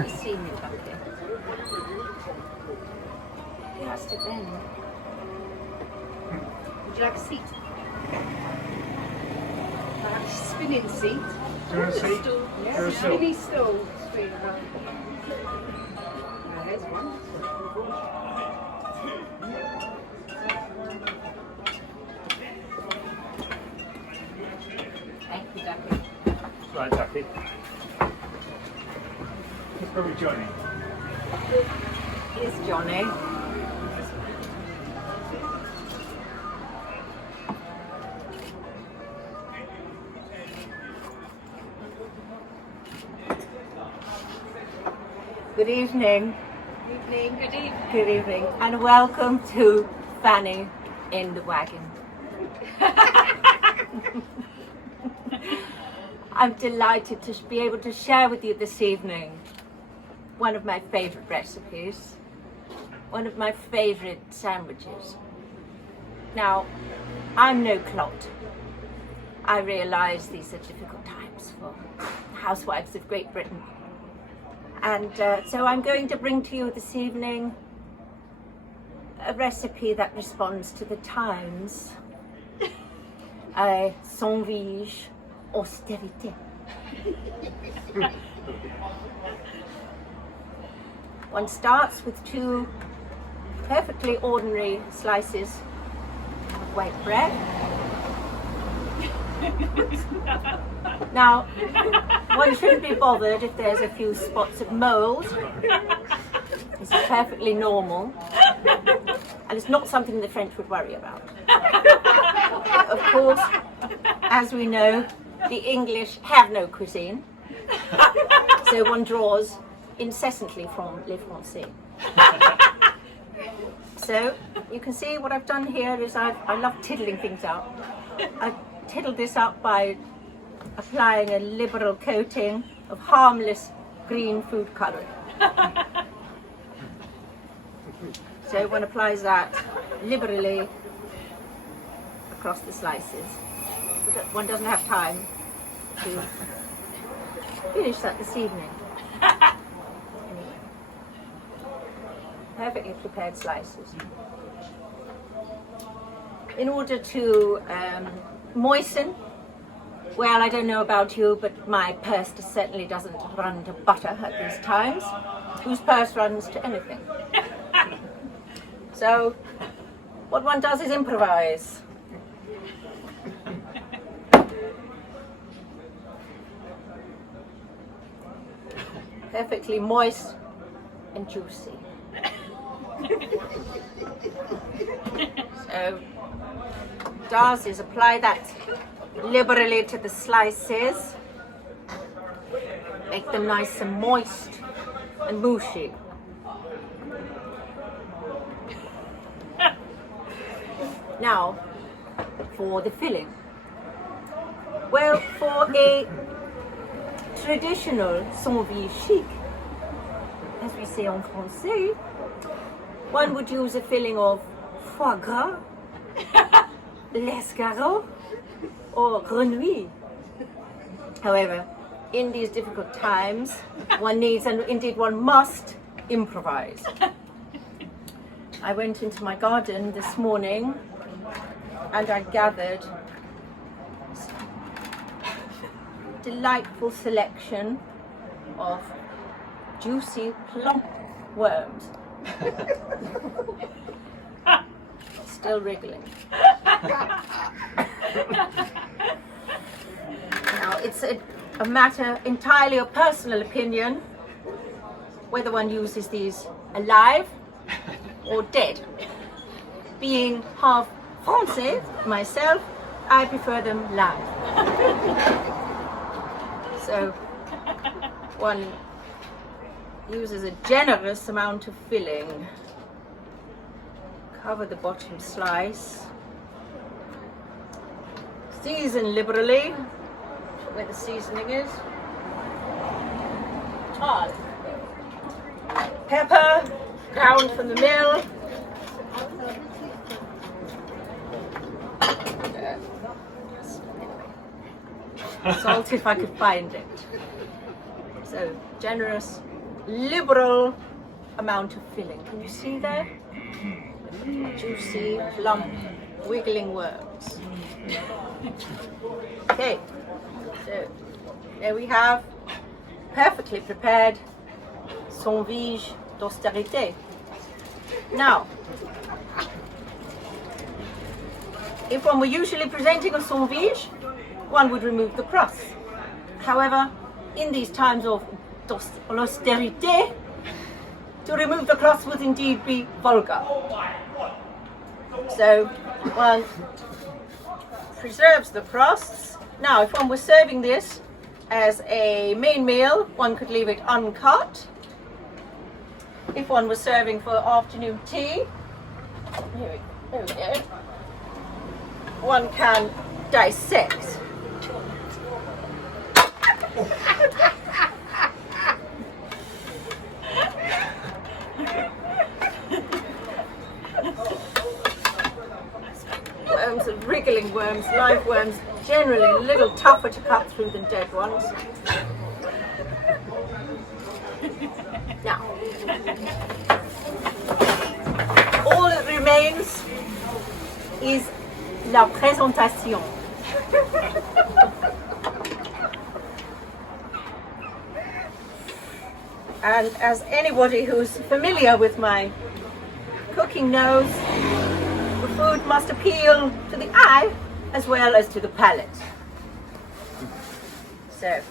You see me back there. He has to bend. Would you like a seat? A spinning seat. Do you want a seat? Yes, Do you want a stool? spinny stool. Straight around. There's one. Thank you, Ducky. Right, Ducky. Let's go with Johnny. Here's Johnny. Good evening. Good evening. Good evening. And welcome to Fanny in the Wagon. I'm delighted to be able to share with you this evening one of my favourite recipes, one of my favourite sandwiches. Now, I'm no clot. I realise these are difficult times for housewives of Great Britain. And so I'm going to bring to you this evening a recipe that responds to the times. Sans vige, austérité. One starts with two perfectly ordinary slices of white bread. Now, one shouldn't be bothered if there's a few spots of mould. This is perfectly normal, and it's not something the French would worry about. Of course, as we know, the English have no cuisine, so one draws incessantly from les Français. So you can see what I've done here is I love tiddling things up. I've tiddled this up by applying a liberal coating of harmless green food colouring. So one applies that liberally across the slices. One doesn't have time to finish that this evening. Anyway, perfectly prepared slices. In order to moisten, well, I don't know about you, but my purse certainly doesn't run to butter at these times. Whose purse runs to anything? So, what one does is improvise. Perfectly moist and juicy. So, does is apply that liberally to the slices, make them nice and moist and mushy. Now, for the filling. Well, for a traditional sans vige chic, as we say en français, one would use a filling of foie gras, l'escargot, or grenouille. However, in these difficult times, one needs, and indeed one must, improvise. I went into my garden this morning and I gathered a delightful selection of juicy, plump worms. Still wriggling. Now, it's a matter entirely of personal opinion whether one uses these alive or dead. Being half Français myself, I prefer them live. So one uses a generous amount of filling. Cover the bottom slice. Season liberally, where the seasoning is. Tar. Pepper, ground from the mill. Salt if I could find it. So generous liberal amount of filling. Can you see there? Juicy, plump, wiggling worms. Okay, so there we have perfectly prepared Sauvage d'austérité. Now, if one were usually presenting a Sauvage, one would remove the crust. However, in these times of l'austérité, to remove the crust would indeed be vulgar. So one preserves the crusts. Now, if one was serving this as a main meal, one could leave it uncut. If one was serving for afternoon tea, there we go, one can dissect. Worms and wriggling worms, live worms, generally a little tougher to cut through than dead ones. Now, all that remains is la présentation. And as anybody who's familiar with my cooking knows, the food must appeal to the eye as well as to the palate. So,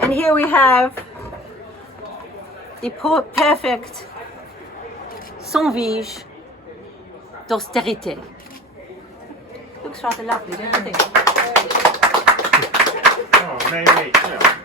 and here we have the perfect Sauvage d'austérité. Looks rather lovely, don't you think? Oh, maybe. Yeah.